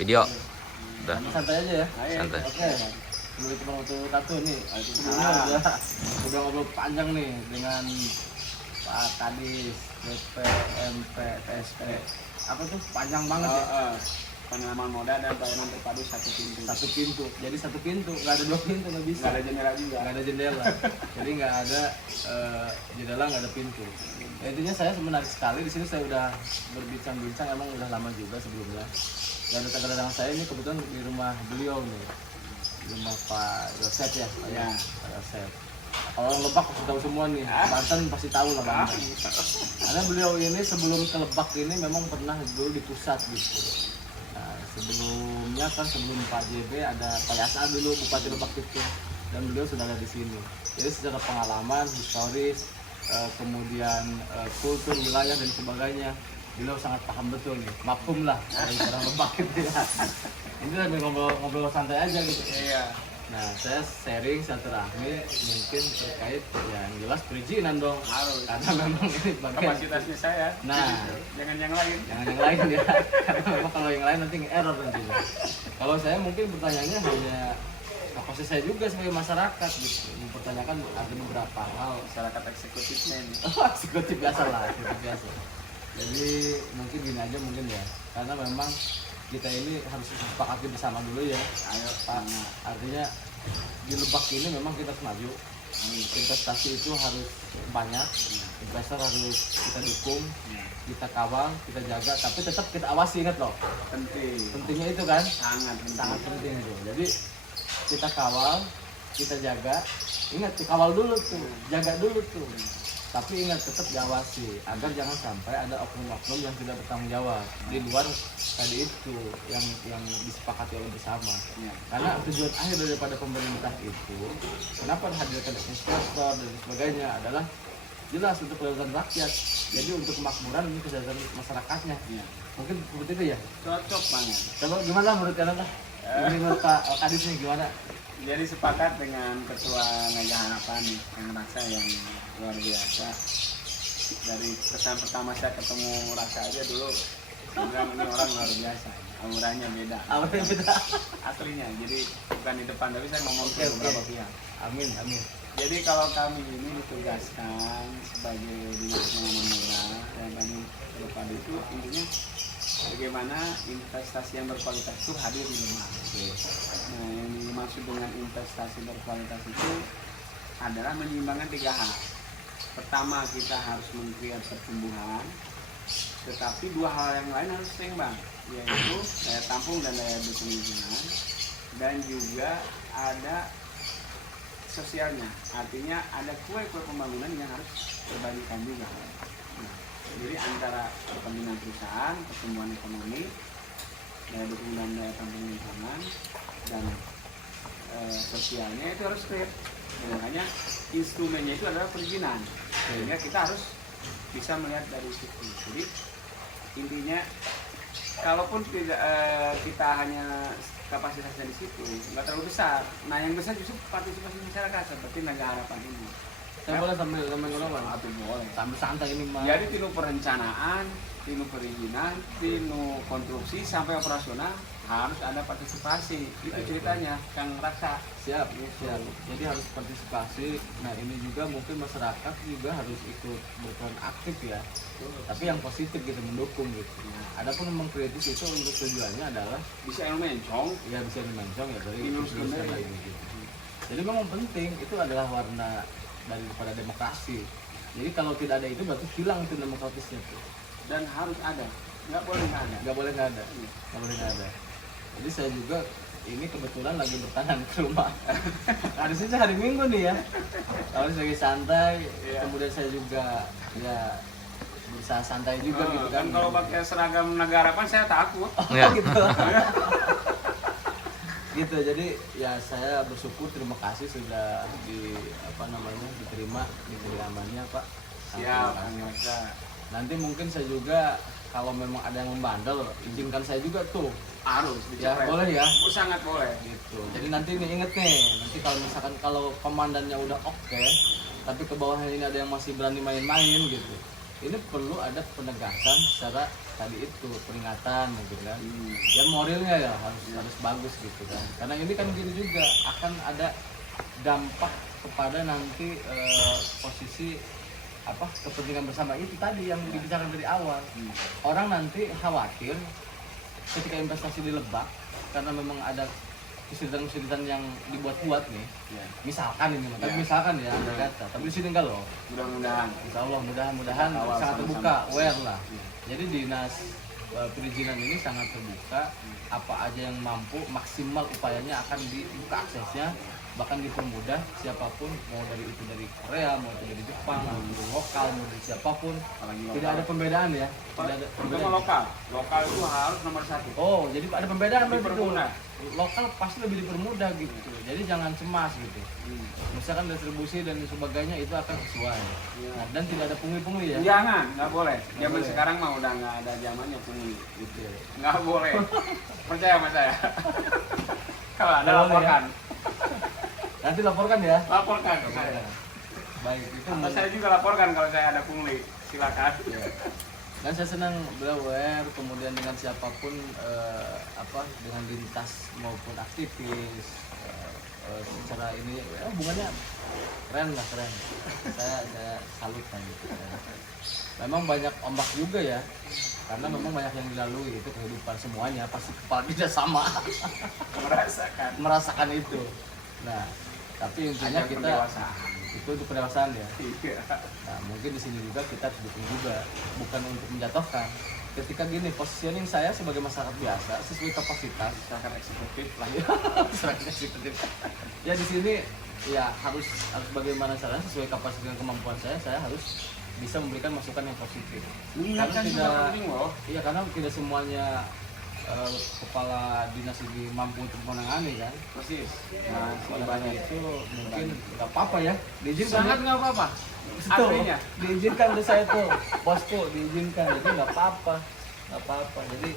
Video. Udah. Santai aja ya. Santai. Oke. Sebelum kita mau satu nih, sebelumnya udah ngobrol panjang nih dengan Pak Kadis, BP, MP, TSP. Apa tuh panjang banget ya? Penanaman modal dan pelayanan terpadu satu pintu. Satu pintu. Jadi satu pintu, nggak ada dua pintu, nggak bisa. Nggak ada jendela juga. Nggak ada jendela. Jadi nggak ada jendela, nggak ada pintu. Ya, intinya saya menarik sekali di sini. Saya udah berbincang-bincang, emang udah lama juga sebelumnya. Dan kedatangan saya ini kebetulan di rumah beliau nih, di rumah Pak Yosef ya, Pak Yosef. Kalau orang Lebak pasti tahu semua nih, Banten pasti tahu lah Banten. Karena beliau ini sebelum ke Lebak ini memang pernah dulu di pusat gitu. Nah, sebelumnya kan sebelum Pak JB ada Pak Yasa dulu Bupati Lebak itu, dan beliau sudah ada di sini. Jadi secara pengalaman, historis, kemudian kultur wilayah dan sebagainya, beliau sangat paham betul nih, mafhum lah dari orang Lebak gitu ya. Ini lagi ngobrol santai aja gitu. Iya. Nah, saya sharing silaturahmi mungkin terkait yang jelas perizinan dong. Harus. Karena memang ini bagian Kapasitasnya saya. Nah, Jangan yang lain. jangan yang lain ya. Karena memang kalau yang lain nanti error nantinya. Kalau saya mungkin pertanyaannya hanya kapasitas saya juga sebagai masyarakat gitu. Mempertanyakan ada beberapa hal. Masyarakat eksekutifnya ini. Eksekutif biasa lah, eksekutif biasa. Jadi mungkin gini aja mungkin ya. Karena memang kita ini harus sepakati bersama dulu ya. Ayo Pak, artinya di Lebak ini memang kita harus maju. Investasi itu harus banyak, investor harus kita dukung, kita kawal, kita jaga, tapi tetap kita awasi, ingat loh. penting. Pentingnya itu kan, Sangat penting. sangat penting itu. Jadi kita kawal, kita jaga, ingat kawal dulu tuh, jaga dulu tuh. Tapi ingat tetap diawasi agar jangan sampai ada oknum-oknum yang tidak bertanggung jawab di luar tadi itu yang disepakati oleh bersama. Ya. Karena tujuan akhir daripada pemerintah itu, kenapa hadirkan investor dan sebagainya adalah jelas untuk kedaulatan rakyat. Jadi untuk kemakmuran ini kesejahteraan masyarakatnya. Ya. Mungkin seperti itu ya. Cocok banget. Coba gimana menurut kalian lah? Menurut Pak Kadis nih gimana? Jadi sepakat dengan Ketua Naga Harapan yang Raksa yang luar biasa. Dari kesan pertama saya ketemu Raksa aja dulu, saya bilang ini orang luar biasa. Auranya beda. Apa yang beda? Aslinya. Jadi bukan di depan, tapi saya ngomong ke Oke. beberapa pihak. Amin, amin. Jadi kalau kami ini ditugaskan sebagai dinas penanaman modal dan kami terdepan itu intinya bagaimana investasi yang berkualitas itu hadir di Lebak. Nah, yang dimaksud dengan investasi berkualitas itu adalah menyeimbangkan 3 hal. Pertama, kita harus mengkreat pertumbuhan, tetapi 2 hal yang lain harus seimbang, yaitu daya tampung dan daya dukung lingkungan, dan juga ada sosialnya, artinya ada kue-kue pembangunan yang harus terbagikan juga. Nah, jadi antara kepentingan perusahaan, pertumbuhan ekonomi, daya dukung dan daya tampung lingkungan, dan sosialnya itu harus clear. Makanya instrumennya itu adalah perizinan, sehingga kita harus bisa melihat dari situ. Jadi intinya, kalaupun tidak kita hanya kapasitasnya di situ nggak terlalu besar. Nah, yang besar justru partisipasi masyarakat seperti Naga Harapan ini. Saya boleh sambil ngomong Atau boleh. sambil santai ini Mas. Jadi tinu perencanaan, tinu perizinan, tinu konstruksi sampai operasional harus ada partisipasi. Itu ceritanya Kang Raksa. Siap. Jadi harus partisipasi. Nah, ini juga mungkin masyarakat juga harus ikut berperan aktif ya. Tapi yang positif gitu, mendukung gitu. Adapun yang mengkritis itu untuk tujuannya adalah Bisa yang mencong. ya bisa dimencong ya dari Minus teruskan bener. lagi gitu. Jadi memang penting, itu adalah warna daripada demokrasi. Jadi kalau tidak ada itu berarti hilang itu demokratisnya tuh. Dan harus ada. Nggak boleh nggak ada. Nggak boleh nggak ada. Nggak boleh nggak ada. Jadi saya juga ini kebetulan lagi bertahan ke rumah. Harusnya saya hari Minggu nih ya. Kalau lagi santai, Iya. kemudian saya juga ya berusaha santai juga gitu kan. Dan kalau pakai seragam Naga Harapan saya takut. Ya. Gitu. Gitu. Jadi ya saya bersyukur, terima kasih sudah diterima di kediamannya Pak. Siap, Kang Raksa. Nanti mungkin saya juga kalau memang ada yang membandel, izinkan saya juga tuh. Harus Ya, dicepret. boleh ya. Sangat boleh. Gitu. Jadi nanti nih inget nih, nanti kalau misalkan kalau komandannya udah oke, tapi ke bawahnya ini ada yang masih berani main-main gitu. ini perlu ada penegasan secara tadi itu peringatan gitu kan. Ya moralnya ya harus bagus gitu kan. Karena ini kan gini juga akan ada dampak kepada nanti posisi apa kepentingan bersama itu tadi yang dibicarakan dari awal. Orang nanti khawatir ketika investasi dilebak karena memang ada kesulitan-kesulitan yang dibuat-buat nih. Misalkan ini, tapi misalkan ya Anda kata, tapi di sini enggak loh. Mudah-mudahan. Insya Allah mudah-mudahan sangat terbuka, aware lah. Jadi dinas perizinan ini sangat terbuka, apa aja yang mampu maksimal upayanya akan dibuka aksesnya, bahkan dipermudah siapapun mau dari Korea, mau itu dari Jepang, mau dari lokal, mau dari siapapun. Tidak ada pembedaan ya. Tidak ada pembedaan. Lokal itu harus nomor 1. Oh, jadi ada pembedaan Dipermudah. Lokal pasti lebih dipermudah gitu. Jadi jangan cemas gitu. Misalkan distribusi dan sebagainya itu akan sesuai. Nah, dan tidak ada pungli-pungli ya. Jangan, nggak boleh. Nggak Zaman boleh. sekarang mah udah nggak ada zamannya pungli. Gitu. Nggak boleh. Percaya sama saya. Kalau ada Nggak boleh, laporkan. Nanti laporkan ya. Laporkan ke saya. Baik, itu Atau saya juga laporkan kalau saya ada pungli. Silakan. dan saya senang beliau aware kemudian dengan siapapun dengan lintas maupun aktivis secara ini hubungannya keren saya salut kan gitu memang banyak ombak juga ya karena memang banyak yang dilalui itu kehidupan semuanya pasti kepala tidak sama merasakan itu. Nah tapi intinya kita pendewasaan. itu untuk pendewasaan ya. Iya. Nah, mungkin di sini juga kita harus dukung juga, bukan untuk menjatuhkan. Ketika gini, positioning saya sebagai masyarakat biasa sesuai kapasitas, Masyarakat eksekutif lah. masyarakat eksekutif. Ya di sini ya harus bagaimana caranya sesuai kapasitas dan kemampuan saya harus bisa memberikan masukan yang positif. Mengingatkan juga penting loh. Iya karena tidak semuanya kepala dinas ini mampu untuk menangani kan. Persis. Nah, Nah, banyak itu mungkin nggak apa-apa ya. Diizinkan sangat ya? nggak apa-apa. Betul. Artinya Diizinkan tuh saya tuh, bosku diizinkan, jadi nggak apa-apa. Jadi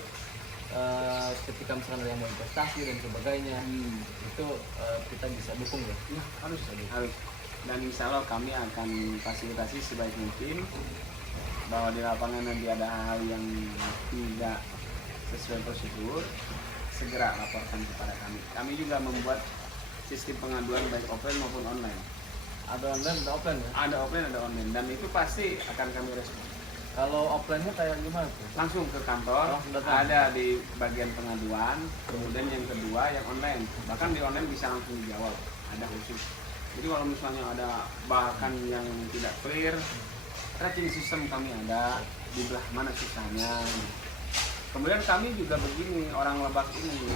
ketika misalkan ada yang mau investasi dan sebagainya, itu kita bisa dukung ya. harus. Dan insya Allah kami akan fasilitasi sebaik mungkin bahwa di lapangan nanti ada hal yang tidak sesuai prosedur, segera laporkan kepada kami. Kami juga membuat sistem pengaduan baik offline maupun online. Ada online, ada offline ya. Ada offline, ada online, dan itu pasti akan kami respon. Kalau offline-nya kayak gimana tuh? Langsung ke kantor, Langsung datang. ada di bagian pengaduan, kemudian yang kedua yang online. Bahkan di online bisa langsung dijawab, ada khusus. Jadi kalau misalnya ada bahkan yang tidak clear, tracking system kami ada, di belah mana susahnya. Kemudian kami juga begini, orang Lebak ini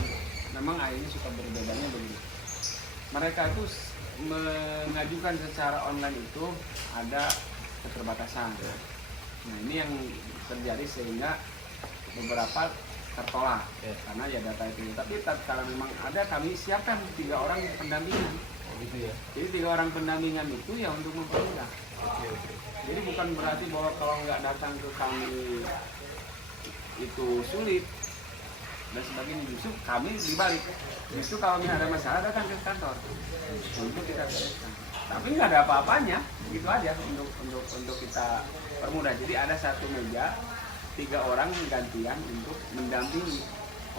memang akhirnya suka berbedanya begini. Mereka itu mengajukan secara online itu ada keterbatasan. Nah ini yang terjadi sehingga beberapa tertolak karena ya data itu. Tapi kalau memang ada kami siapkan 3 orang pendampingan. Gitu ya. Jadi 3 orang pendampingan itu ya untuk mempermudah. Jadi bukan berarti bahwa kalau nggak datang ke kami itu sulit dan sebagainya, justru kami dibalik, justru kalau ada masalah datang ke kantor untuk kita selesaikan, tapi nggak ada apa-apanya, gitu aja untuk kita permudah. Jadi ada satu meja 3 orang gantian untuk mendampingi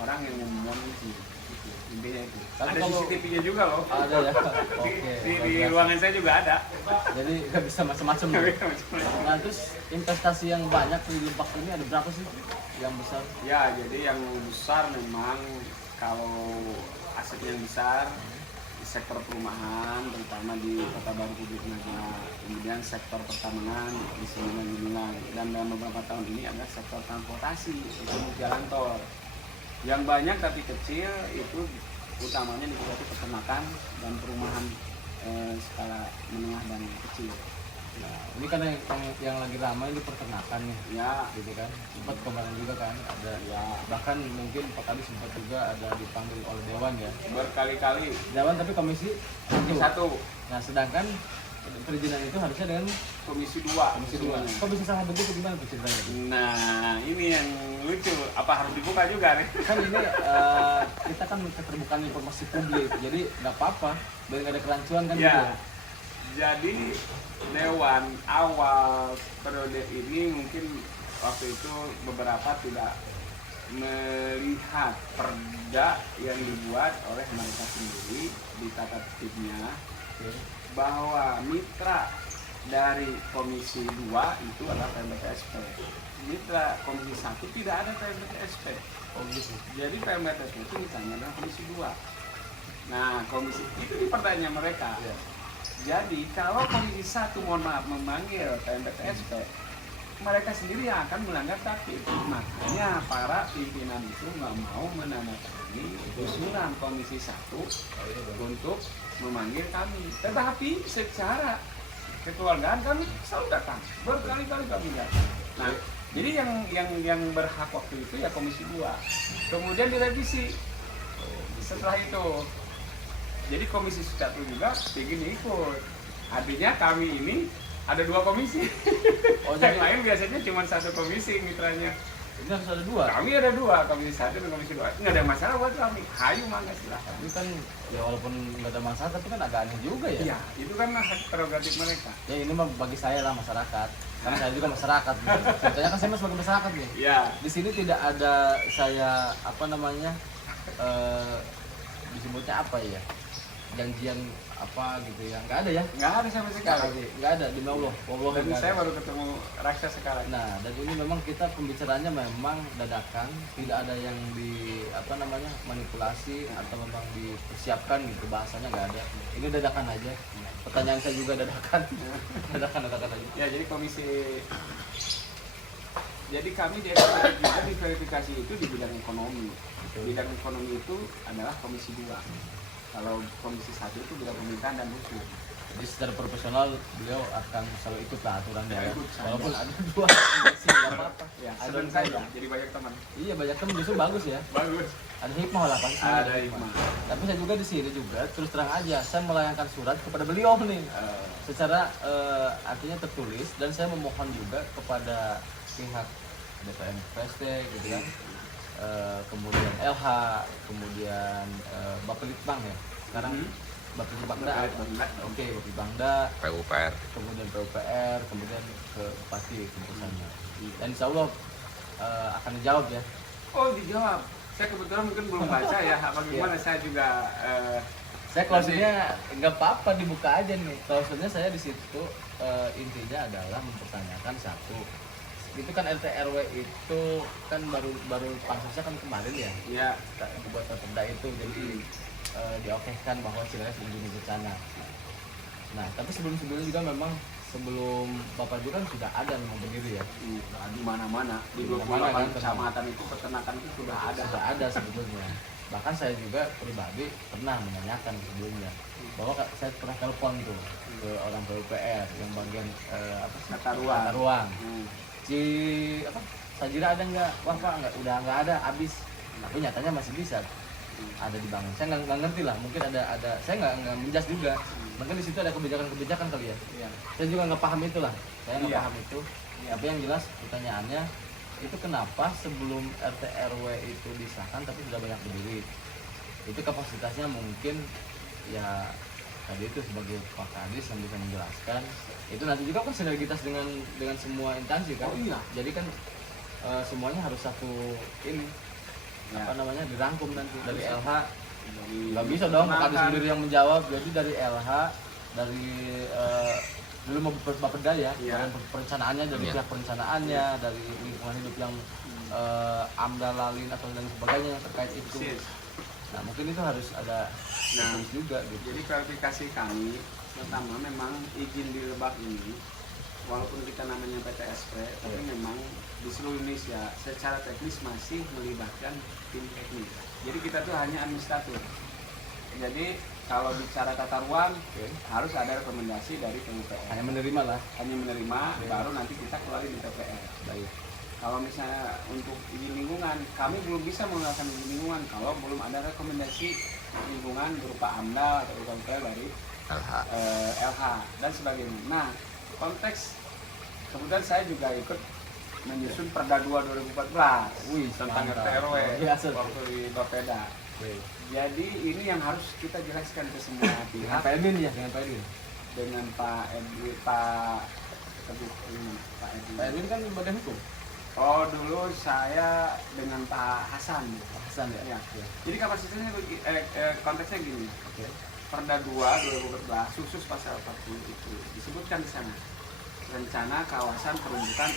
orang yang memohon izin, gitu. Intinya itu. Tapi Ada kalau- CCTV-nya juga loh. Ada ya. Di ruangan saya juga ada. Jadi nggak bisa macam-macam. Ya? Nah terus investasi yang banyak di Lebak ini ada berapa sih yang besar? Ya, jadi yang besar memang kalau asetnya yang besar di sektor perumahan, terutama di Kota Baru Publik Naga, kemudian sektor pertamanan di Sembilan Gunungan, dan dalam beberapa tahun ini adalah sektor transportasi, itu jalan tol. Yang banyak tapi kecil itu utamanya di peternakan dan perumahan skala menengah dan kecil. Nah, ini kan yang lagi ramai di peternakan nih, Ya, gitu kan. Sempat kemarin juga kan ada ya bahkan mungkin Pak Kadi sempat juga ada dipanggil oleh Dewan ya. berkali-kali Dewan tapi komisi satu, Nah sedangkan perizinan itu harusnya dengan komisi 2. komisi 2. Kok bisa salah begitu gimana tuh ceritanya? Nah, ini yang lucu. Apa harus dibuka juga nih? Kan ini kita kan keterbukaan informasi publik, jadi nggak apa-apa, biar nggak ada kerancuan kan Ya. gitu. Jadi dewan awal periode ini mungkin waktu itu beberapa tidak melihat perda yang dibuat oleh mereka sendiri di tata tertibnya bahwa mitra dari Komisi 2 itu adalah PMBTSP. Mitra Komisi 1 tidak ada PMBTSP. Jadi PMBTSP itu mitranya adalah Komisi 2. Nah, komisi itu di perdanya mereka. Jadi kalau Komisi 1 mohon maaf memanggil PMBTSP, mereka sendiri yang akan melanggar tatib. Makanya para pimpinan itu nggak mau menandatangani usulan Komisi 1 untuk memanggil kami. Tetapi secara kekeluargaan kami selalu datang, berkali-kali kami datang. Nah, jadi yang berhak waktu itu ya Komisi 2. Kemudian direvisi setelah itu. Jadi Komisi 1 juga ingin ikut. Artinya kami ini ada 2 komisi. Yang lain biasanya cuma 1 komisi mitranya. Ini harus ada 2. Kami ada 2, Komisi 1 dan Komisi 2. Nggak ada masalah buat kami. Hayu mangga silahkan. Ini kan ya walaupun nggak ada masalah tapi kan agak aneh juga ya. Iya, itu kan hak prerogatif mereka. Ya ini mah bagi saya lah masyarakat. Karena saya juga masyarakat. Contohnya kan saya sebagai masyarakat nih. Iya. Di sini tidak ada saya apa namanya disebutnya apa ya? Janjian apa gitu ya, nggak ada ya? Nggak ada sama sekali. Nggak ada, demi Allah. Dan saya baru ketemu Raksa sekarang. Nah, dan ini memang kita pembicaraannya memang dadakan, tidak ada yang di apa namanya manipulasi atau memang dipersiapkan gitu, bahasanya nggak ada. Ini dadakan aja. Pertanyaan saya juga dadakan, dadakan aja. Ya, jadi jadi kami di juga di verifikasi itu di bidang ekonomi. Bidang ekonomi itu adalah Komisi 2. Kalau Komisi 1 itu bidang pemerintahan dan hukum. Jadi secara profesional beliau akan selalu ikut lah aturan daerah. Walaupun ada 2 sih nggak apa-apa. Ya, senang saja. Jadi banyak teman. Iya, banyak teman justru bagus ya. Bagus. Ada hikmah lah pasti. Ada hikmah. Tapi saya juga di sini juga terus terang aja saya melayangkan surat kepada beliau nih. Secara artinya tertulis dan saya memohon juga kepada pihak DPM PST gitu kan. Kemudian LH, kemudian Bapak Litbang ya. Sekarang Bapak Litbangda. Oke, Bapak Litbangda, PUPR, kemudian PUPR, kemudian ke Bupati keputusannya. Dan insya Allah akan dijawab ya. Oh, dijawab. Saya kebetulan mungkin belum baca ya. Apa gimana saya juga saya klausulnya nggak apa-apa dibuka aja nih. Klausulnya saya di situ intinya adalah mempertanyakan satu. Itu kan RT RW itu kan baru pansusnya kan kemarin ya. Iya. Dibuat perda itu jadi diokekan bahwa istilahnya sebelum bencana. Nah, tapi sebelum-sebelumnya juga memang sebelum Bapak juga kan sudah ada memang berdiri ya. Di mana-mana di 28 kecamatan itu peternakan itu sudah ada sebetulnya. Bahkan saya juga pribadi pernah menanyakan sebelumnya bahwa saya pernah telepon tuh ke orang PUPR yang bagian tata ruang. Sajira ada nggak? Wah Pak, udah nggak ada, habis. Tapi nyatanya masih bisa ada dibangun. Saya nggak ngerti lah, mungkin ada saya nggak menjas juga. Mungkin di situ ada kebijakan-kebijakan kali ya. Iya. Saya juga nggak paham itu lah. Saya nggak paham itu. Tapi yang jelas pertanyaannya itu kenapa sebelum RT RW itu disahkan tapi sudah banyak berdiri? Itu kapasitasnya mungkin ya tadi itu sebagai Pak Kadis yang bisa menjelaskan. Itu nanti juga kan sinergitas dengan semua instansi kan. Oh iya. Jadi kan semuanya harus satu ini apa namanya dirangkum nanti dari LH. Nggak bisa dong Pak Kadis sendiri yang menjawab. Jadi dari LH, dari dulu mau Bapeda ya, perencanaannya dari pihak perencanaannya, dari lingkungan hidup yang AMDA lalin atau dan sebagainya yang terkait itu. Nah mungkin itu harus ada juga gitu. Jadi klarifikasi kami pertama memang izin di Lebak ini walaupun kita namanya PTSP tapi memang di seluruh Indonesia secara teknis masih melibatkan tim teknis. Jadi kita tuh hanya administrator. Jadi kalau bicara tata ruang harus ada rekomendasi dari PUPR. Hanya menerima lah. Hanya menerima baru nanti kita keluarin di TPR. Baik. Kalau misalnya untuk izin lingkungan, kami belum bisa mengeluarkan izin lingkungan kalau belum ada rekomendasi lingkungan berupa AMDAL atau UKMPL dari LH dan sebagainya. Nah, konteks kemudian saya juga ikut menyusun Perda 2 2014 tentang RT RW waktu di Bapeda. Jadi ini yang harus kita jelaskan ke semua pihak. Dengan Pak Edwin ya, dengan Pak Edwin. dengan Pak Edwin, Pak Edwin. Pak Edwin kan badan hukum. Oh, dulu saya dengan Pak Hasan. Pak Hasan ya. Ya. Jadi kapasitasnya konteksnya gini. Oke. Perda 2 2014 khusus pasal 40 itu disebutkan di sana rencana kawasan peruntukan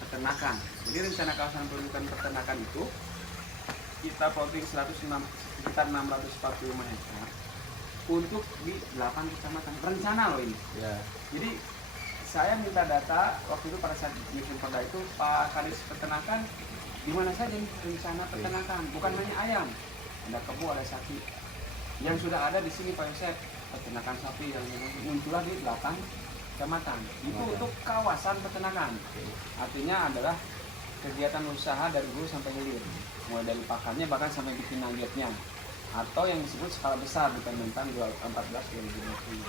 peternakan. Jadi rencana kawasan peruntukan peternakan itu kita plotting sekitar 645 hektar untuk di 8 kecamatan. Rencana loh ini. Ya. Jadi saya minta data waktu itu pada saat menyusun perda itu Pak Kadis Peternakan di mana saja nih rencana peternakan, bukan hanya ayam, ada kebo, ada sapi. Yang sudah ada di sini Pak Yosef, peternakan sapi yang muncullah di 8 kecamatan. Itu untuk kawasan peternakan. Artinya adalah kegiatan usaha dari hulu sampai hilir, mulai dari pakannya bahkan sampai bikin nuggetnya, atau yang disebut skala besar di Kementan 2014-2020.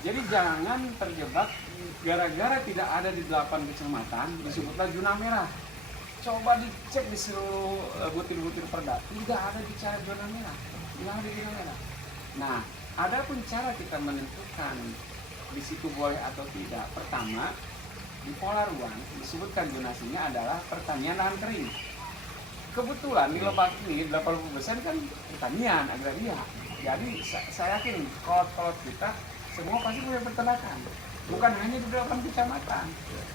Jadi jangan terjebak gara-gara tidak ada di 8 kecamatan disebutlah zona merah. Coba dicek di seluruh butir-butir perda, tidak ada bicara zona merah, tidak ada zona merah. Nah, ada pun cara kita menentukan di situ boleh atau tidak. Pertama, di Pola Ruang disebutkan zonasinya adalah pertanian lahan kering. Kebetulan di Lebak ini 80% kan pertanian agraria. Jadi saya yakin kolot-kolot kita semua pasti punya peternakan, bukan hanya di 8 kecamatan.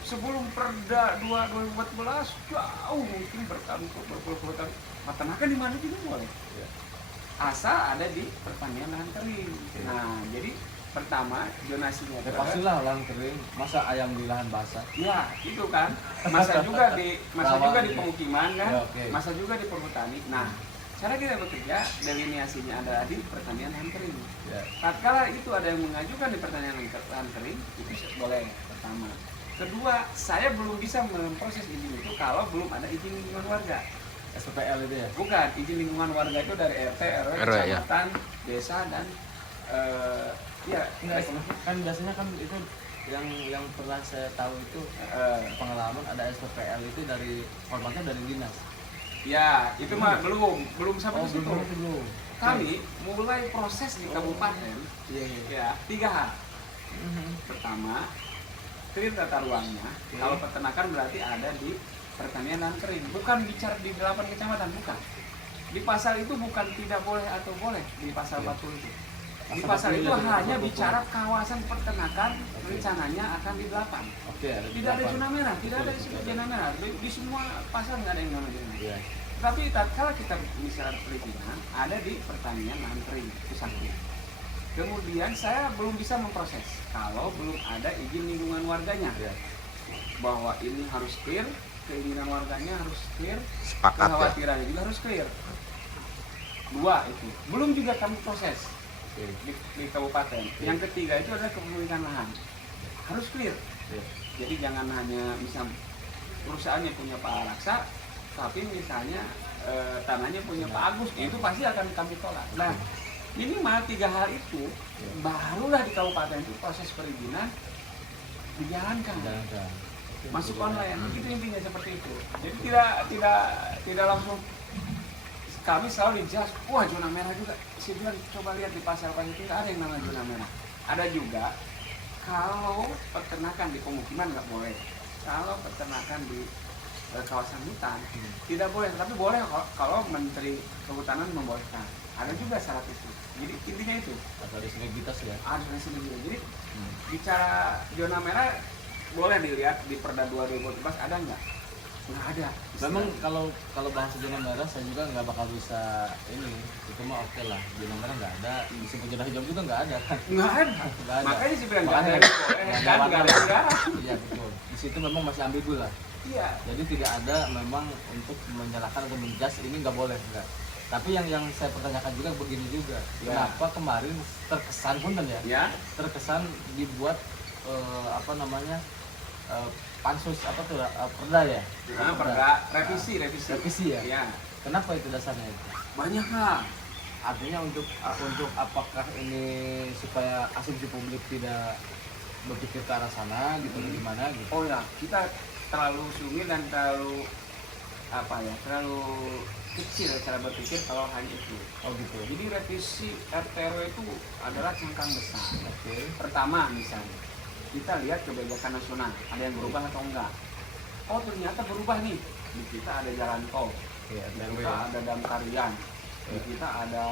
Sebelum Perda 2 2014 jauh mungkin berpuluh-puluh tahun peternakan di mana juga boleh, asal ada di pertanian lahan kering. Nah, jadi pertama zonasinya pastilah lahan kering, masa ayam di lahan basah? Ya itu kan, masa juga di pemukiman kan, masa juga di perhutani. Nah, cara kita bekerja delineasinya ada di pertanian lahan kering. Tatkala itu ada yang mengajukan di pertanian lahan kering, itu boleh pertama. Kedua, saya belum bisa memproses izin itu kalau belum ada izin lingkungan warga. SPPL itu ya? Bukan, izin lingkungan warga itu dari RT, RW, kecamatan, desa dan ya kan biasanya kan itu yang pernah saya tahu itu pengalaman ada SPPL itu dari formatnya dari dinas. Ya, itu mah belum sampai ke situ. Belum. Kami mulai proses di kabupaten, ya 3 hal. Pertama, clear tata ruangnya. Kalau peternakan berarti ada di pertanian lahan kering. Bukan bicara di 8 kecamatan, bukan. Di pasal itu bukan tidak boleh atau boleh di pasal 40 itu. Di pasal itu hanya bicara kawasan peternakan rencananya akan di 8. Tidak ada zona merah, tidak ada zona merah. Di semua pasal nggak ada yang namanya zona merah. Tapi tatkala kita misalnya perizinan ada di pertanian lahan kering itu satu. Kemudian saya belum bisa memproses kalau belum ada izin lingkungan warganya, bahwa ini harus clear, keinginan warganya harus clear, kekhawatirannya juga harus clear. 2 itu belum juga kami proses di kabupaten. Yang ketiga itu adalah kepemilikan lahan harus clear. Jadi jangan hanya misal perusahaannya punya Pak Laksa, tapi misalnya tanahnya punya Pak Agus, itu pasti akan kami tolak. Nah, ini mah 3 hal itu barulah di kabupaten itu proses perizinan dijalankan. Masuk online, itu intinya seperti itu. Jadi tidak langsung kami selalu dijelas, wah zona merah juga. Saya bilang coba lihat di pasal-pasal itu tidak ada yang namanya zona merah. Ada juga kalau peternakan di pemukiman nggak boleh. Kalau peternakan di kawasan hutan tidak boleh, tapi boleh kalau Menteri Kehutanan membolehkan. Ada juga syarat itu. Jadi intinya itu. Ada sinergitas ya. Ada sinergitas. Jadi bicara zona merah boleh dilihat di Perda 2 2014 ada nggak? Nggak ada. Memang kalau bahas zona merah saya juga nggak bakal bisa ini. Itu mah oke lah. Zona merah nggak ada. Disebut zona hijau juga nggak ada kan? Nggak ada. Makanya sih bilang nggak ada. Kan nggak ada. Iya betul. Di situ memang masih ambigu lah. Iya. Jadi tidak ada memang untuk menyalahkan atau menjas ini nggak boleh enggak. Tapi yang saya pertanyakan juga begini juga. Kenapa kemarin terkesan punten ya? Terkesan dibuat pansus apa tuh perda ya? Perda revisi ya. Ya. Kenapa itu dasarnya itu? Banyak lah. Artinya untuk apakah ini supaya asumsi publik tidak berpikir ke arah sana gitu, gimana gitu? Oh ya, kita terlalu sumir dan terlalu terlalu kecil cara berpikir kalau hanya itu. Oh gitu. Jadi revisi RT/RW itu adalah cangkang besar. Oke. Pertama misalnya kita lihat kebijakan nasional, ada yang berubah atau enggak. Oh ternyata berubah nih. Di kita ada jalan tol, Iya, di RW kita ya. ada Damkarian, di kita ada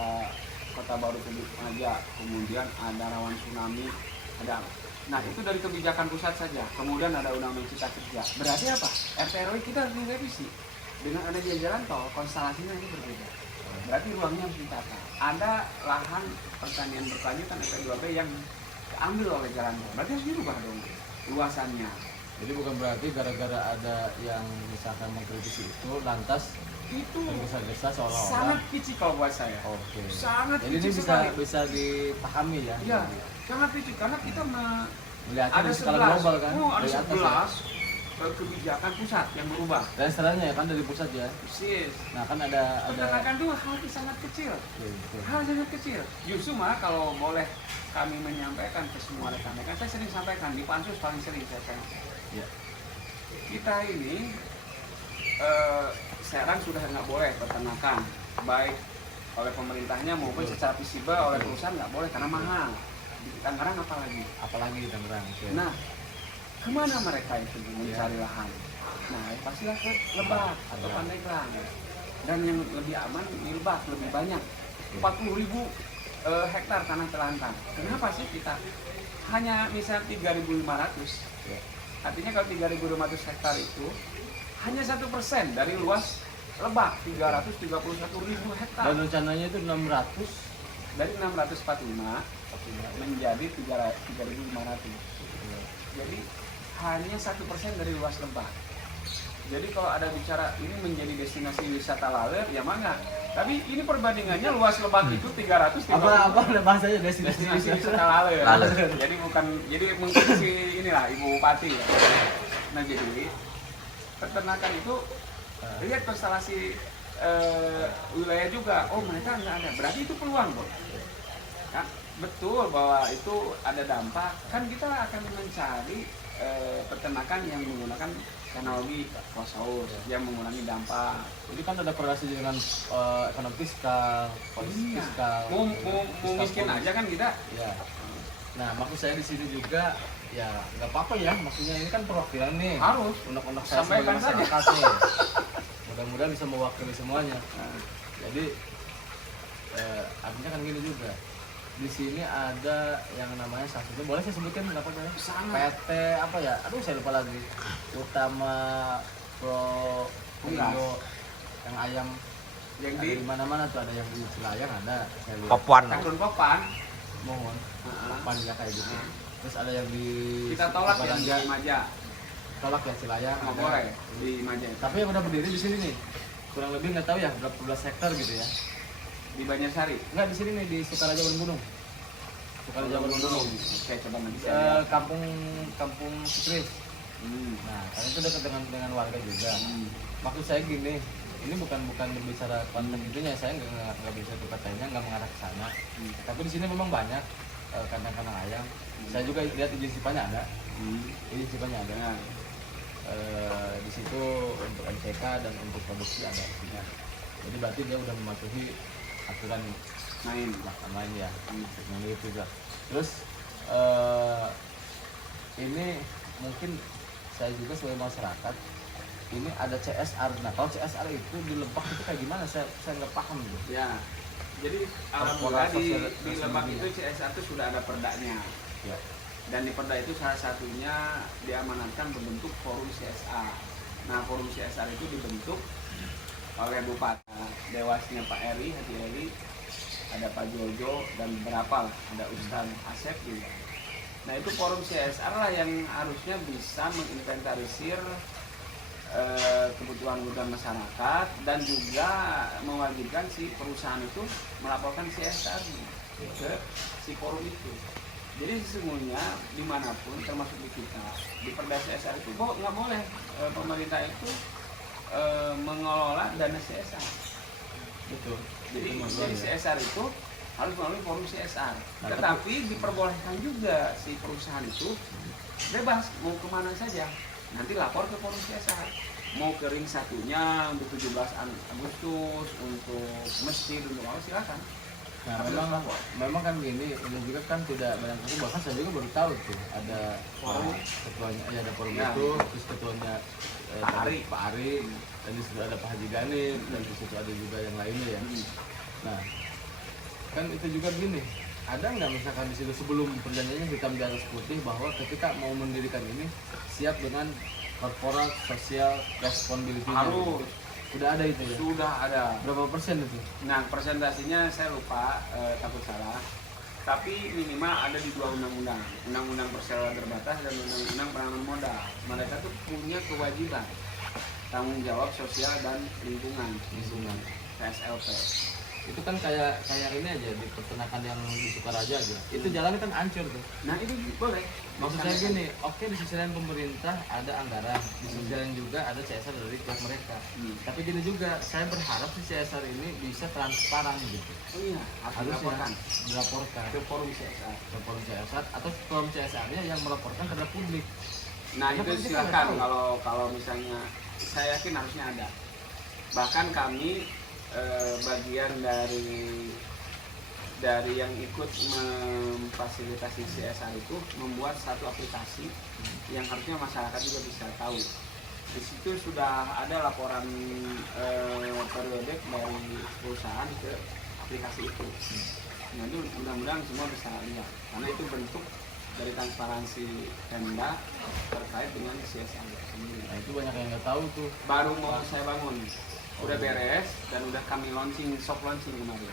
Kota Baru Tebing Aja, kemudian ada rawan tsunami, ada. Nah itu dari kebijakan pusat saja. Kemudian ada Undang-Undang Cipta Kerja. Berarti apa? RT/RW kita harus direvisi. Dengan adanya jalan tol, konstelasinya ini berbeda. Berarti ruangnya harus ditata. Ada lahan pertanian berkelanjutan SP2B yang diambil oleh jalan tol. Berarti harus dirubah dong luasannya. Jadi bukan berarti gara-gara ada yang misalkan mengkritisi itu lantas Itu tergesa-gesa seolah-olah. sangat kicik kalau buat saya. Oke. Sangat Jadi ini kicik bisa sekali. bisa dipahami ya. Iya, sangat kicik karena kita Melihatnya ada di skala 11, global kan. ada dari atas ya. 11 kebijakan pusat yang berubah. Dan istilahnya ya kan dari pusat ya. Persis. Nah kan ada Pertanakan itu hal yang sangat kecil. Oke, oke. Hal sangat kecil. Justru malah kalau boleh kami menyampaikan ke semua rekan-rekan, saya sering sampaikan di pansus paling sering saya sampaikan. Ya. Kita ini sekarang sudah nggak boleh peternakan, baik oleh pemerintahnya maupun secara visible oleh perusahaan nggak boleh karena mahal. Di Tangerang apalagi. Apalagi di Tangerang. Oke. Nah, kemana mereka itu mencari lahan? Nah, pastilah ke Lebak atau Pandeglang. Dan yang lebih aman di Lebak, lebih banyak. 40.000 hektar tanah terlantar. Kenapa sih kita hanya misal 3.500? Ya. Artinya kalau 3.500 hektar itu hanya 1% dari luas Lebak, 331.000 hektar. Dan rencananya itu 600 Dari 645 menjadi 3.500. Jadi hanya 1% dari luas Lebak. Jadi kalau ada bicara ini menjadi destinasi wisata laler, ya mangga. Tapi ini perbandingannya luas Lebak itu 350. apa ada bahasanya Destinasi destinasi wisata laler. Laler. Jadi bukan, jadi mungkin si inilah Ibu Bupati ya. Nah jadi peternakan itu lihat konstelasi wilayah juga. Oh mereka nggak ada. Berarti itu peluang kok. Kan betul bahwa itu ada dampak. Kan kita akan mencari peternakan yang menggunakan teknologi close yang mengurangi dampak. Jadi kan ada korelasi dengan ekonomi fiskal, polisi Iya. fiskal. Mau fiskal miskin politik. aja kan kita. Ya. Nah, maksud saya di sini juga ya nggak apa-apa ya. Maksudnya ini kan perwakilan nih. Harus. Undang-undang saya Sampaikan sebagai saja. masyarakat nih. Mudah-mudahan bisa mewakili semuanya. Nah, Jadi artinya kan gini juga. Di sini ada yang namanya salah satu, boleh saya sebutin nggak apa-apa ya? sangat. PT apa ya? Aduh saya lupa lagi. Utama Pro Indo yang ayam Yang ada di di mana-mana tuh, ada yang di Selayang ada. Saya lihat. Papuan. Kandun Popan. Mohon. Papan ya kayak gitu. Nah. Terus ada yang di Kita tolak yang Padangga. di Maja. Tolak ya Selayang Nggak ada. boleh di Maja. Tapi yang udah berdiri di sini nih kurang lebih nggak tahu ya berapa belas hektar gitu ya. Di Banjarsari. Nggak di sini nih di Sukaraja Gunung. Sukaraja Gunung. Oke, coba nanti saya lihat. Kampung Sukris. Hmm. Nah, kan itu dekat dengan warga juga. Hmm. Maksud saya gini, ini bukan berbicara konten itunya, saya nggak bisa berkatanya, nggak mengarah ke sana. Tapi di sini memang banyak kandang-kandang ayam. Saya juga lihat izin sipannya ada, izin sipannya ada. Nah, Di situ untuk MCK dan untuk produksi ada. Jadi berarti dia udah mematuhi aturan main. lain ya, yang itu juga. Terus ini mungkin saya juga sebagai masyarakat ini ada CSR. Nah kalau CSR itu di Lebak itu kayak gimana? Saya nggak paham gitu. Ya. Jadi alhamdulillah di Lebak itu CSR itu sudah ada perdanya. Ya. Dan di perda itu salah satunya diamanatkan berbentuk forum CSR. Nah, forum CSR itu dibentuk oleh Bupati, dewasnya Pak Eri, Hati Eri, ada Pak Jojo dan berapa lah, ada Ustaz Asep juga. Nah, itu forum CSR lah yang harusnya bisa menginventarisir kebutuhan masyarakat dan juga mewajibkan si perusahaan itu melaporkan CSR ke si forum itu. Jadi sesungguhnya dimanapun termasuk di kita di Perda CSR itu nggak boleh pemerintah itu mengelola dana CSR. Betul. Jadi Itu dari maksudnya. CSR itu harus melalui forum CSR. Nah, Tetapi diperbolehkan juga si perusahaan itu bebas mau kemana saja. Nanti lapor ke forum CSR. mau kering satunya untuk 17 Agustus, untuk masjid, untuk apa silakan. Nah, Tapi memang lapor. memang kan gini, ini juga kan tidak banyak itu, bahkan saya juga baru tahu tuh ada Forum. ketuanya, ya ada forum Ya. itu, terus ketuanya Pak Ari. Pak Ari, dan di situ ada Pak Haji Ganip, dan di situ ada juga yang lainnya ya. Nah, kan itu juga gini, ada nggak misalkan di situ sebelum perjanjiannya hitam di atas putih bahwa ketika mau mendirikan ini siap dengan corporate social responsibility? Harus. Udah ada itu ya? Sudah ada. Berapa persen itu? Nah, presentasinya saya lupa, takut salah. Tapi minimal ada di 2 undang-undang. Undang-undang perseroan terbatas dan undang-undang penanaman modal. Mereka tuh punya kewajiban tanggung jawab sosial dan lingkungan, PSLP. Itu kan kayak ini aja di peternakan yang di Sukaraja aja. Itu jalan kan hancur tuh. Nah, itu boleh. Maksud saya gini, oke di sisi lain pemerintah ada anggaran, di sisi lain juga ada CSR dari pihak mereka. Tapi gini juga, saya berharap si CSR ini bisa transparan gitu. Oh iya, harus Harusnya dilaporkan dilaporkan ke forum CSR. ke forum CSR atau forum CSR-nya yang melaporkan kepada publik. Nah, Karena itu publik kan silakan nggak tahu. kalau misalnya saya yakin harusnya ada. Bahkan kami bagian dari yang ikut memfasilitasi CSR itu membuat satu aplikasi yang harusnya masyarakat juga bisa tahu. Di situ sudah ada laporan periodik dari perusahaan ke aplikasi itu. Nah, itu mudah-mudahan semua bisa lihat karena itu bentuk dari transparansi Pemda terkait dengan CSR sendiri. Nah itu banyak yang nggak tahu tuh. Baru mau saya bangun, udah beres dan udah kami launching, soft launching kemarin,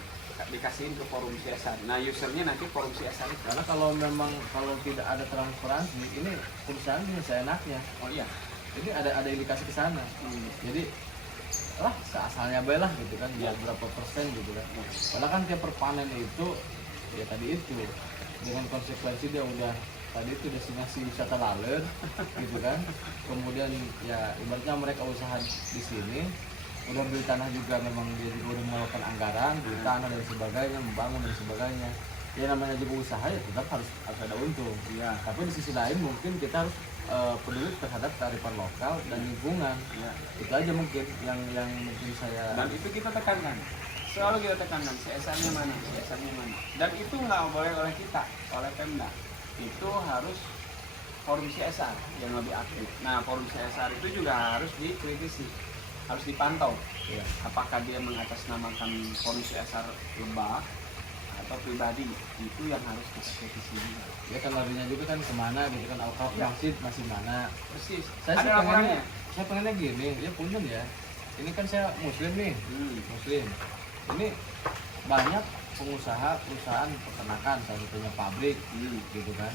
dikasihin ke forum CSR. Nah, usernya nanti forum CSR itu. Karena kalau tidak ada transparansi, ini perusahaan bisa seenaknya. Oh iya. Ini ada indikasi ke sana. Jadi lah seasalnya bae lah gitu kan, biar berapa persen gitu kan. Padahal kan tiap per panen itu ya tadi itu dengan konsekuensi dia udah tadi itu destinasi wisata laler gitu kan. Kemudian ya ibaratnya mereka usaha di sini udah beli tanah juga, memang dia juga udah melakukan anggaran beli tanah dan sebagainya, membangun dan sebagainya. Ya namanya juga usaha ya tetap harus ada untung. Iya. Tapi di sisi lain mungkin kita harus peduli terhadap kearifan lokal dan lingkungan. Iya. Itu aja mungkin yang mungkin saya. Dan itu kita tekankan. Selalu kita tekankan CSR-nya mana, CSR-nya mana. Dan itu nggak boleh oleh kita, oleh Pemda. Itu harus forum CSR yang lebih aktif. Nah, forum CSR itu juga harus dikritisi, harus dipantau. Ya. Apakah dia mengatasnamakan forum CSR Lebak atau pribadi, itu yang harus kita kritisi juga. Ya kan larinya juga kan kemana gitu kan, Al-Kauf Ya. masih mana. Persis. Saya sih Ada laporannya. pengennya gini, ya punten ya. Ini kan saya muslim nih, muslim. Ini banyak pengusaha perusahaan peternakan, salah satunya pabrik gitu kan.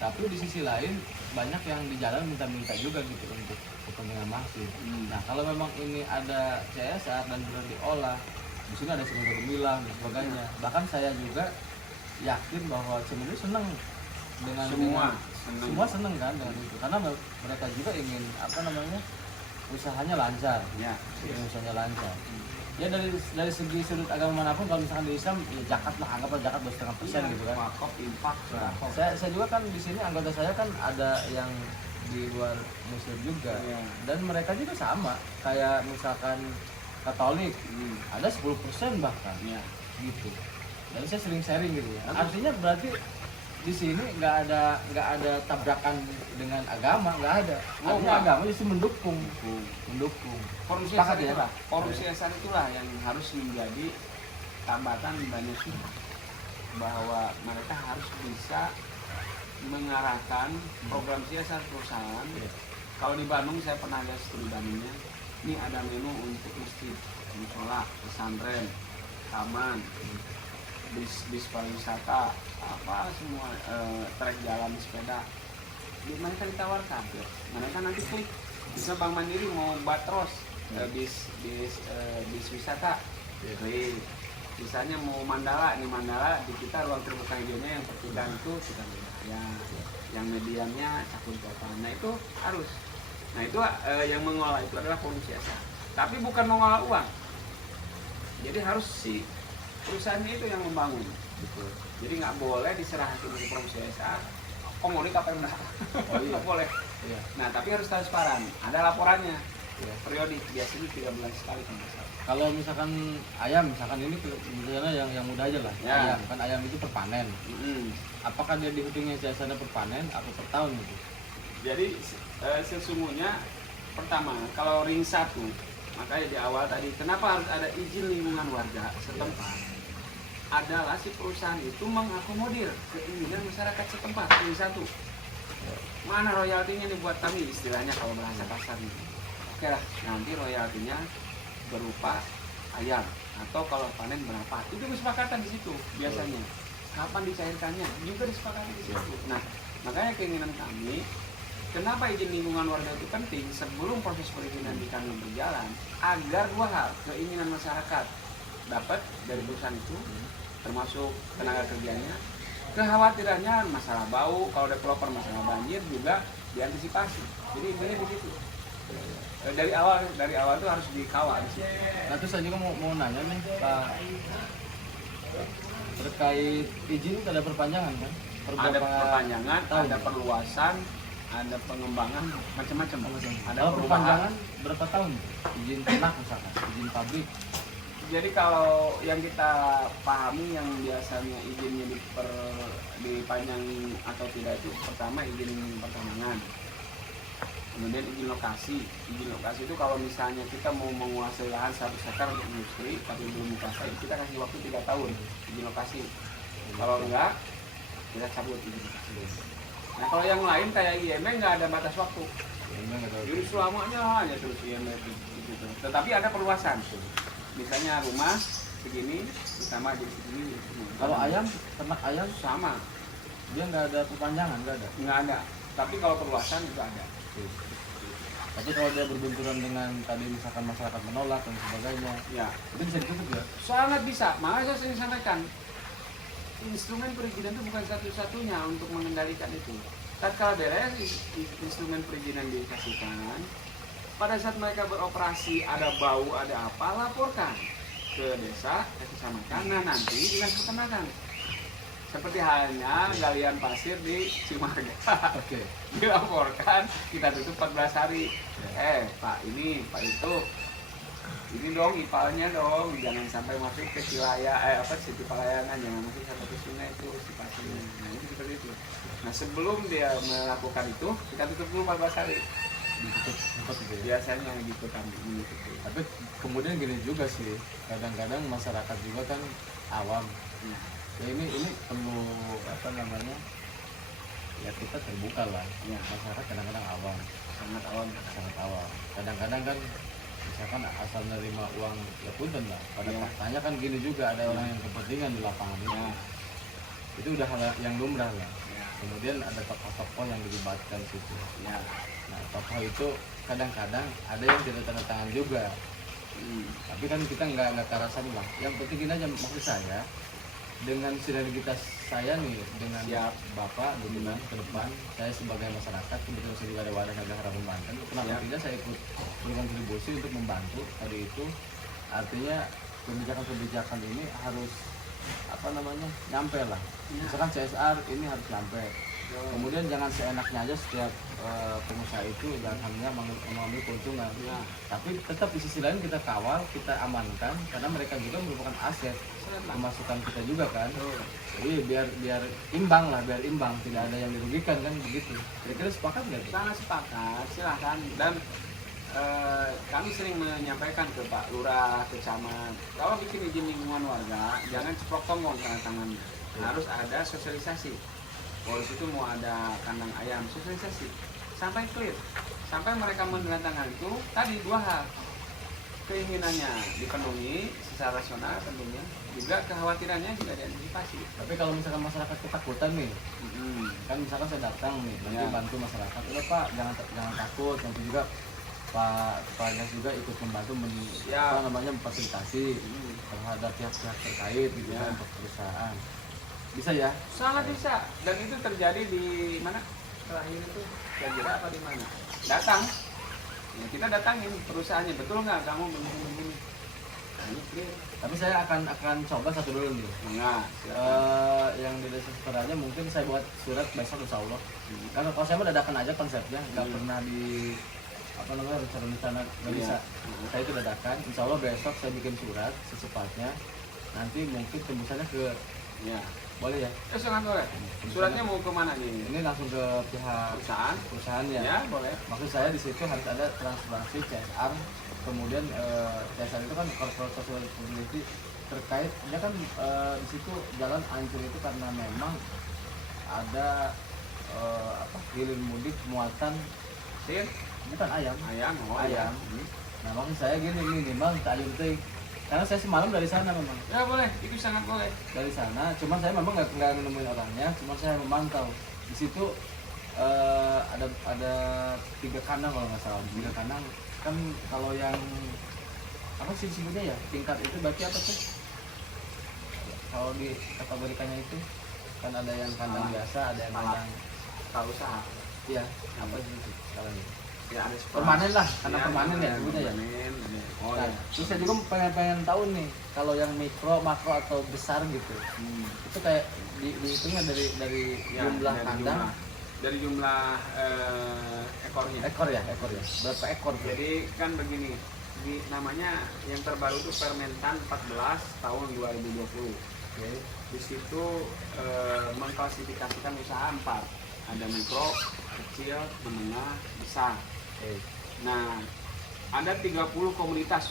Tapi di sisi lain banyak yang di jalan minta-minta juga gitu untuk kepentingan mahasiswa. Nah kalau memang ini ada CSR dan benar diolah, di sini ada seluruh gemilang dan sebagainya. Bahkan saya juga yakin bahwa sebenarnya senang dengan semua senang kan dengan itu, karena mereka juga ingin usahanya lancar, Ya. ingin usahanya lancar. Ya dari segi sudut agama manapun, kalau misalkan di Islam ya zakat lah, anggaplah zakat 2,5% gitu kan. Wakaf, infak, Nah, sedekah. saya juga kan di sini anggota saya kan ada yang di luar muslim juga, Iya. dan mereka juga sama kayak misalkan Katolik ada 10% bahkan Ya. gitu. Dan saya sering sharing gitu ya. Artinya berarti di sini nggak ada tabrakan dengan agama, nggak ada. Oh, Artinya nggak. agama justru mendukung. Forum Sepakat CSR ya? itulah, forum CSR itulah yang harus menjadi tambatan banyak pihak bahwa mereka harus bisa mengarahkan program CSR perusahaan. Iya. Kalau di Bandung saya pernah lihat studi bandingnya, ini ada menu untuk masjid, musola, pesantren, taman, bis pariwisata, apa semua, trek jalan sepeda. Mereka ditawarkan, mereka nanti klik. Bisa Bank Mandiri mau batros bis wisata, klik. Misalnya mau Mandala, di Mandala di kita ruang terbuka hijaunya yang pertigaan itu kita ya, yang mediannya cakun kota. Nah itu harus. Nah itu yang mengolah itu adalah forum CSR. Tapi bukan mengolah uang. Jadi harus si perusahaannya itu yang membangun. Betul. Jadi nggak boleh diserahkan ke forum CSR. Komunik apa enggak? Oh iya. Nggak boleh. Iya. Nah tapi harus transparan. Ada laporannya. Ya. Periodik biasanya 3 bulan sekali kan besar. Kalau misalkan ayam, misalkan ini misalnya yang mudah aja lah. Ya. Ayam kan ayam itu per panen. Apakah dia dihitungnya CSR per panen atau per tahun gitu? Jadi sesungguhnya pertama kalau ring 1, makanya di awal tadi kenapa harus ada izin lingkungan warga setempat, adalah si perusahaan itu mengakomodir keinginan masyarakat setempat. Ring 1 mana royaltinya nih buat kami, istilahnya kalau bahasa kasarnya. Oke lah, nanti royaltinya berupa ayam atau kalau panen berapa, itu kesepakatan di situ biasanya. Kapan dicairkannya juga disepakati di situ. Nah, makanya keinginan kami, kenapa izin lingkungan warga itu penting sebelum proses perizinan di kami berjalan, agar 2 hal, keinginan masyarakat dapat dari perusahaan itu, termasuk tenaga kerjanya, kekhawatirannya masalah bau, kalau developer masalah banjir juga diantisipasi. Jadi intinya di situ. Dari awal itu harus dikawal. Nah terus saya juga mau nanya nih Pak, terkait izin itu ada perpanjangan kan? Ada perpanjangan, tahun? ada perluasan, ada pengembangan, macam-macam. Ada Kalau perubahan. perpanjangan berapa tahun? Izin ternak misalkan, izin pabrik. Jadi kalau yang kita pahami yang biasanya izinnya dipanjang atau tidak itu, pertama izin pertambangan, kemudian izin lokasi. Izin lokasi itu kalau misalnya kita mau menguasai lahan 1 hektar untuk industri tapi belum dikuasai, kita kasih waktu 3 tahun izin lokasi. Kalau enggak, kita cabut izin lokasi. Nah kalau yang lain kayak IMB nggak ada batas waktu. Jadi selamanya hanya terus IMB itu. Tetapi ada perluasan. Misalnya rumah segini, ditambah jadi segini. Kalau ayam, ternak ayam sama, dia nggak ada perpanjangan, nggak ada. Tapi kalau perluasan juga ada. Tapi kalau dia berbenturan dengan tadi misalkan masyarakat menolak dan sebagainya, Ya, itu bisa ditutup ya? sangat bisa. Makanya saya sering sampaikan, instrumen perizinan itu bukan satu-satunya untuk mengendalikan itu. Tatkala beres instrumen perizinan dikasihkan, pada saat mereka beroperasi ada bau, ada apa, laporkan ke desa, ke kecamatan. Nah nanti dinas peternakan. Seperti halnya galian pasir di Cimarga. Oke. Dilaporkan, kita tutup 14 hari. Pak ini, Pak itu, ini dong ipalnya dong, jangan sampai masuk ke situ pelayanan, jangan masuk sampai ke sungai itu si pasirnya. Nah itu seperti itu. Nah sebelum dia melakukan itu, kita tutup dulu 14 hari. Ditutup gitu ya? Biasanya gitu kami mengikuti. Tapi kemudian gini juga sih, kadang-kadang masyarakat juga kan awam. Ya ini perlu apa namanya? Ya kita terbuka lah. Ya. Masyarakat kadang-kadang awam, Sangat awam. sangat awam. Kadang-kadang kan misalkan asal nerima uang ya punten lah. Pada Ya. faktanya kan gini juga ada orang yang kepentingan di lapangan itu. Ya. Itu udah hal yang lumrah lah. Ya. Kemudian ada tokoh-tokoh yang dilibatkan situ. Ya. Nah tokoh itu kadang-kadang ada yang tidak tanda tangan juga. Tapi kan kita nggak ke arah sana lah. Yang penting gini aja, maksud saya dengan sinergitas saya nih dengan Siap. Bapak dengan ke depan, saya sebagai masyarakat kebetulan saya juga ada wadah Naga Harapan Banten, kenapa Siap. tidak saya ikut berkontribusi untuk membantu tadi itu. Artinya kebijakan-kebijakan ini harus apa namanya nyampe lah. Ya. Misalkan CSR ini harus nyampe. Kemudian jangan seenaknya aja setiap pengusaha itu jangan hanya mengambil keuntungan. Ya. Tapi tetap di sisi lain kita kawal, kita amankan karena mereka juga merupakan aset pemasukan kita juga kan. Jadi biar imbang lah, biar imbang, tidak ada yang dirugikan kan begitu. Kira-kira sepakat nggak? Sangat sepakat, silahkan. Dan kami sering menyampaikan ke Pak Lurah, ke Camat, kalau bikin izin lingkungan warga, jangan ceplok tonggong tanda tangan. Harus ada sosialisasi. Kalau di situ mau ada kandang ayam, sosialisasi sampai clear, sampai mereka menandatangani itu tadi 2 hal, keinginannya dipenuhi secara rasional tentunya, juga kekhawatirannya juga diantisipasi. Tapi kalau misalkan masyarakat ketakutan nih, kan misalkan saya datang nih, nanti Ya. bantu masyarakat, udah Pak jangan takut, nanti juga Pak Gas juga ikut membantu Ya. apa namanya memfasilitasi terhadap pihak-pihak terkait gitu Ya. kan untuk perusahaan. Bisa ya? Sangat bisa, dan itu terjadi di mana terakhir itu, kira-kira apa di mana? Datang, ya, kita datangin perusahaannya, betul nggak kamu begini? Nah, ini clear. Tapi saya akan coba satu dulu nih. Nah, Yang di desa Sukaraja mungkin saya buat surat besok insya Allah. Karena kalau saya mah dadakan aja konsepnya, nggak pernah apa namanya rencana nggak bisa. Saya itu dadakan. Insya Allah besok saya bikin surat secepatnya. Nanti mungkin tembusannya ke Ya. boleh ya. Sangat boleh. Suratnya mau kemana nih? Ini langsung ke pihak perusahaan ya. Ya, boleh. Maksud saya di situ harus ada transparansi CSR. Kemudian CSR itu kan corporate social responsibility terkait dia kan di situ jalan hancur itu karena memang ada hilir mudik muatan Sir, bukan ayam. ayam. Ayam. Nah maksud saya gini minimal tadi penting karena saya semalam dari sana memang Ya boleh, itu sangat boleh. dari sana. Cuman saya memang nggak nemuin orangnya, cuman saya memantau di situ ada 3 kandang kalau nggak salah. 3 kandang kan kalau yang apa sih disebutnya ya tingkat itu berarti apa tuh? Kalau di kategorikannya itu kan ada yang kandang biasa, ada yang kandang Kalau usaha. iya apa sih sekarang ini? Ya ada Permanen lah, kandang permanen ya sebutnya ya. Permanen. Oh Nah, ya. terus saya juga pengen tahu nih kalau yang mikro, makro atau besar gitu. Itu kayak dihitungnya dari Ya, jumlah dari kandang, dari jumlah ekornya. ekor ya. Berapa ekor tuh? Jadi kan begini, namanya yang terbaru itu Permentan 14 tahun 2020. Oke. Di situ mengklasifikasikan usaha 4. Ada mikro, kecil, menengah, besar. Oke. Nah, ada 30 komunitas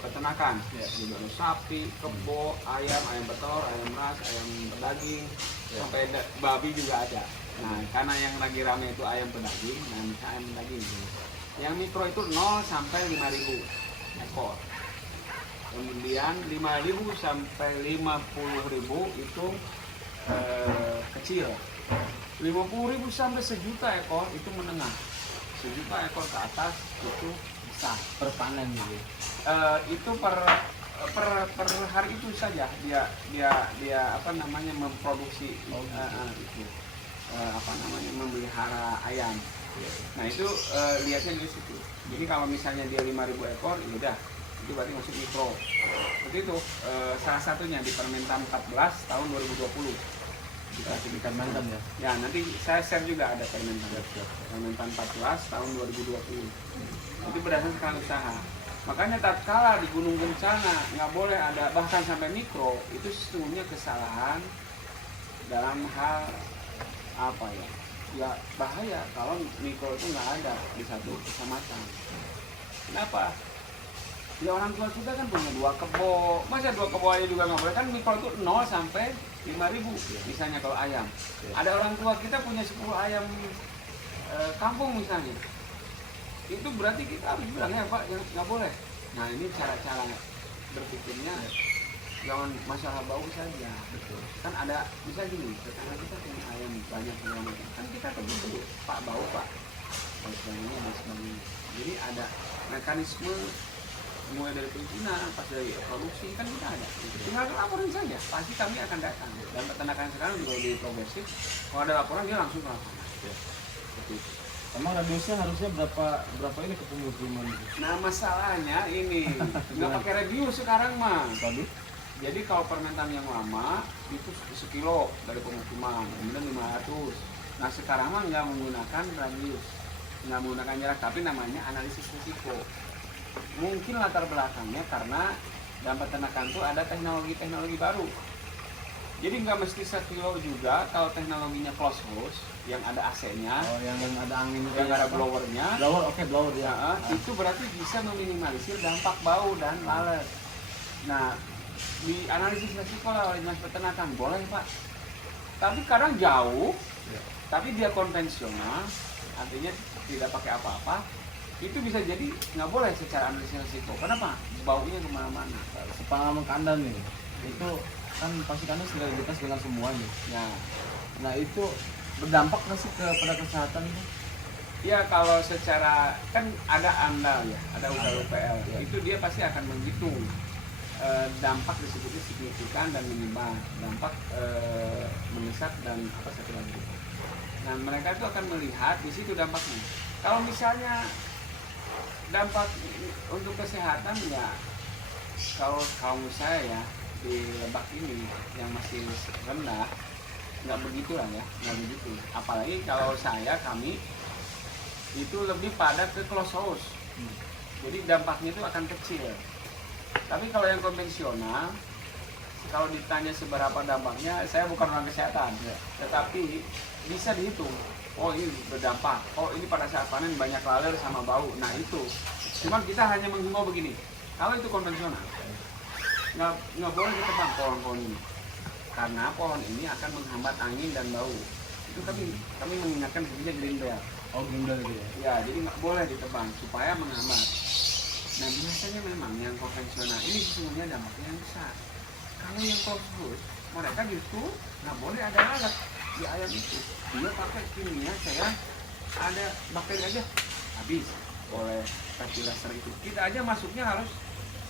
peternakan. Ya. Jadi ada sapi, kebo, ayam bertelur, ayam ras, ayam pedaging, Ya. sampai babi juga ada. Nah, karena yang lagi rame itu ayam pedaging, nah misalnya ayam pedaging. Yang mikro itu 0 sampai 5.000 ekor. Kemudian 5.000 sampai 50.000 itu kecil. 50.000 sampai 1.000.000 ekor itu menengah. 1.000.000 ekor ke atas itu besar. Per panen gitu. Itu per hari itu saja dia apa namanya memproduksi itu apa namanya memelihara ayam. Nah itu lihatnya dari situ. Jadi kalau misalnya dia 5.000 ekor, ya udah itu berarti masuk mikro. Seperti itu salah satunya di Permentan 14 tahun 2020. Diklasifikasikan mantan ya. Ya nanti saya share juga ada Permentan 14 tahun 2020. Itu berdasarkan usaha. Makanya tatkala di gunung bencana nggak boleh ada bahkan sampai mikro, itu sesungguhnya kesalahan dalam hal apa ya? Ya bahaya kalau mikro itu nggak ada di satu kecamatan. Kenapa? Ya orang tua kita kan punya 2 kebo, masa 2 kebo aja juga nggak boleh, kan mikro itu 0 sampai 5.000 misalnya kalau ayam. Ada orang tua kita punya 10 ayam kampung misalnya, itu berarti kita harus bilang ya Pak, nggak boleh. Nah ini cara-cara berpikirnya, jangan masalah bau saja. Betul. Kan ada bisa gini, tetangga kita punya ayam banyak segala macam, kan kita tegur dulu, Pak bau Pak, dan sebagainya. Jadi ada mekanisme mulai dari perizinan, pas dari produksi kan kita ada. Tinggal laporin saja, pasti kami akan datang. Dan peternakan sekarang juga lebih progresif. Kalau ada laporan dia langsung ke lapangan. Ya. Seperti itu. Emang radiusnya harusnya berapa ini ke pemukiman? Nah masalahnya ini nggak pakai radius sekarang mah. Tadi? Jadi kalau permentan yang lama itu 1 kilo dari pemukiman, kemudian 500. Nah sekarang mah nggak menggunakan radius, nggak menggunakan jarak, tapi namanya analisis risiko. Mungkin latar belakangnya karena dalam peternakan itu ada teknologi baru. Jadi nggak mesti 1 kilo juga kalau teknologinya close house yang ada AC-nya, Oh, yang ada angin itu yang ya, ada apa? blowernya. Blower, oke blower ya. Ya, itu berarti bisa meminimalisir dampak bau dan lalat. Nah, di analisis resiko oleh dinas peternakan boleh Pak, tapi kadang jauh, Ya. tapi dia konvensional, artinya tidak pakai apa-apa, itu bisa jadi nggak boleh secara analisis resiko. Kenapa? Baunya kemana-mana. Sepengalaman Anda nih, itu kan pasti Anda solidaritas dengan semuanya. Nah, Nah itu berdampak nggak sih kepada kesehatan itu? ya kalau secara kan ada AMDAL ya, ada UPL, Ya. itu dia pasti akan menghitung dampak disebutnya signifikan dan menyebar, dampak mendesak dan apa satu lagi. Nah mereka itu akan melihat di situ dampaknya. Kalau misalnya dampak untuk kesehatan ya, kalau menurut saya ya di Lebak ini yang masih rendah nggak begitu lah ya, nggak begitu. Apalagi kalau kami itu lebih pada ke close house. Jadi dampaknya itu akan kecil. Tapi kalau yang konvensional, kalau ditanya seberapa dampaknya, saya bukan orang kesehatan, tetapi bisa dihitung. Oh ini berdampak, oh ini pada saat panen banyak laler sama bau. Nah itu, cuman kita hanya menghimbau begini, kalau itu konvensional, nggak boleh ditebang pohon-pohon ini, karena pohon ini akan menghambat angin dan bau. Itu kami mengingatkan sebenarnya green belt. Oh gunda gitu ya. Ya, jadi nggak boleh ditebang supaya menghambat. Nah biasanya memang yang konvensional ini sesungguhnya dampaknya yang besar. Kalau yang close, mereka justru nggak boleh ada lalat di ayam itu. Dia pakai kimia, saya ada bakteri aja habis oleh fertilizer itu. Kita aja masuknya harus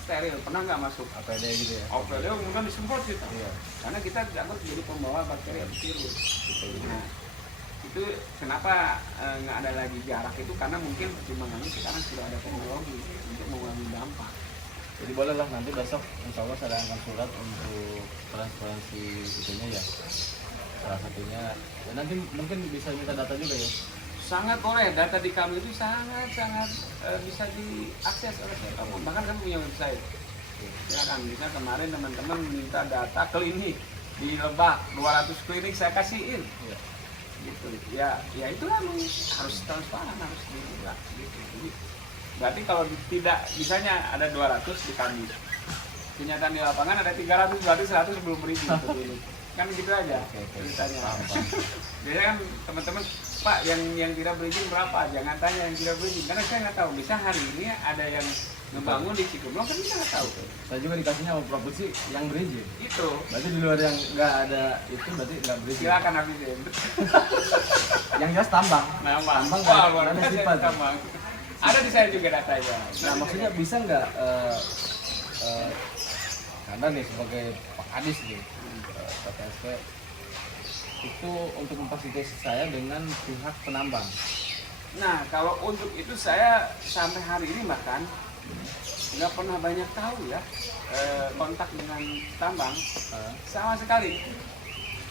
steril. Pernah nggak masuk APD gitu ya. APD kemudian disemprot gitu. Iya. Karena kita dianggap jadi pembawa bakteri atau virus. Nah, itu kenapa nggak ada lagi jarak itu, karena mungkin pertimbangannya sekarang sudah ada teknologi untuk mengurangi dampak. Jadi bolehlah nanti besok insya Allah saya akan surat untuk transparansi itunya ya. Salah satunya ya nanti mungkin bisa minta data juga ya. Sangat boleh, data di kami itu sangat bisa diakses oleh siapapun. Bahkan kami punya website. Silakan, bisa kemarin teman-teman minta data klinik di Lebak 200 klinik saya kasihin. Iya. Gitu. Ya itulah harus transparan, harus dibuka gitu. Jadi berarti kalau tidak, misalnya ada 200 di kami, kenyataan di lapangan ada 300, berarti 100 belum berizin untuk ini. Kan gitu aja ceritanya. Biasanya kan teman-teman, Pak yang tidak berizin berapa? Jangan tanya yang tidak berizin, karena saya nggak tahu. Bisa hari ini ada yang ngebangun di Cikumblong, kan kita nggak tahu. Saya juga dikasihnya sama provinsi yang berizin. Itu. Berarti di luar yang nggak ada itu berarti nggak berizin. Silakan habisin. Yang jelas tambang. Tambang. Wah, Luar ada biasa sifat. tambang. Ada di saya juga datanya. Nah maksudnya bisa nggak karena nih sebagai Pak Kadis nih PTSP itu untuk memfasilitasi saya dengan pihak penambang. Nah, kalau untuk itu saya sampai hari ini bahkan nggak pernah banyak tahu ya kontak dengan tambang sama sekali.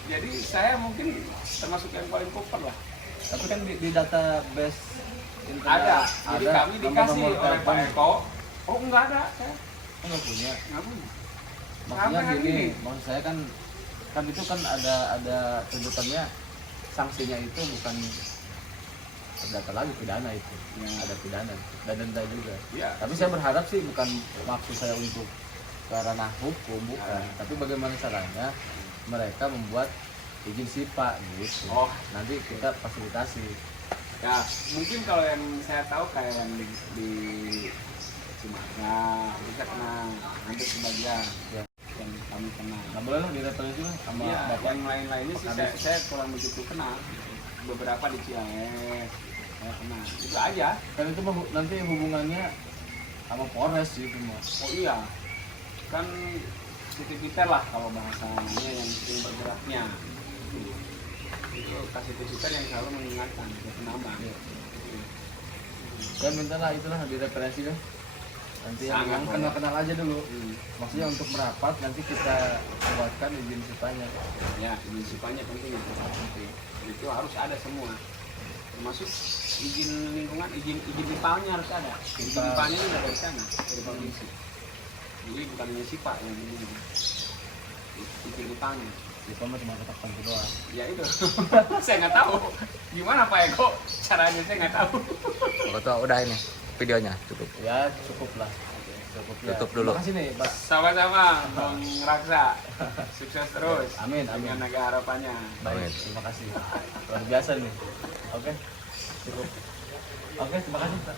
Jadi saya mungkin termasuk yang paling kuper lah. Tapi kan di database internet Ada. Jadi kami dikasih nomor-nomor oleh Pak telepon. Eko. Oh nggak ada, saya Nggak punya. nggak punya. Maksudnya Sampai hari gini, ini. maksud saya kan itu kan ada tuntutannya, sanksinya itu bukan perdata lagi, pidana itu. Ya. Ada pidana dan denda juga. Ya. Tapi saya berharap sih bukan maksud saya untuk ke ranah hukum, bukan. Tapi bagaimana caranya mereka membuat izin SIPA gitu. Oh. Nanti kita fasilitasi. Ya, mungkin kalau yang saya tahu kayak yang di Sumatera bisa kena hampir sebagian Ya. yang kami kenal. Nah boleh lah direferensi lah sama Iya, bapak. yang lain-lainnya sih saya kurang begitu kenal. Beberapa di Ciaes saya kenal. Itu aja. Dan itu nanti hubungannya sama Polres gitu mah. Oh iya, kan titip-titip lah kalau bahasanya yang sering bergeraknya. Itu kasih titip yang selalu mengingatkan ke penambang. Saya mintalah itulah direferensi kan. Nanti Sangat yang boleh. kenal-kenal aja dulu. Maksudnya untuk merapat nanti kita buatkan izin SIPA-nya. Ya, izin SIPA-nya penting itu. Itu harus ada semua. Termasuk izin lingkungan, izin IPAL-nya harus ada. Izin IPAL-nya ini dari sana, dari provinsi. Jadi bukan hanya SIPA yang ini. Izin IPAL-nya. SIPA mah cuma kotak pantu doang. Ya itu. Saya nggak tahu. Gimana Pak Eko? Caranya saya nggak tahu. Foto udah ini videonya cukup. Ya cukup lah. Cukup ya. Tutup dulu. Terima kasih nih Pak. Sama-sama, Bang Raksa. Sukses terus. Amin, amin. Dengan naga harapannya. Baik, Amin. terima kasih. Luar biasa nih. Oke, cukup. Oke, terima kasih Pak.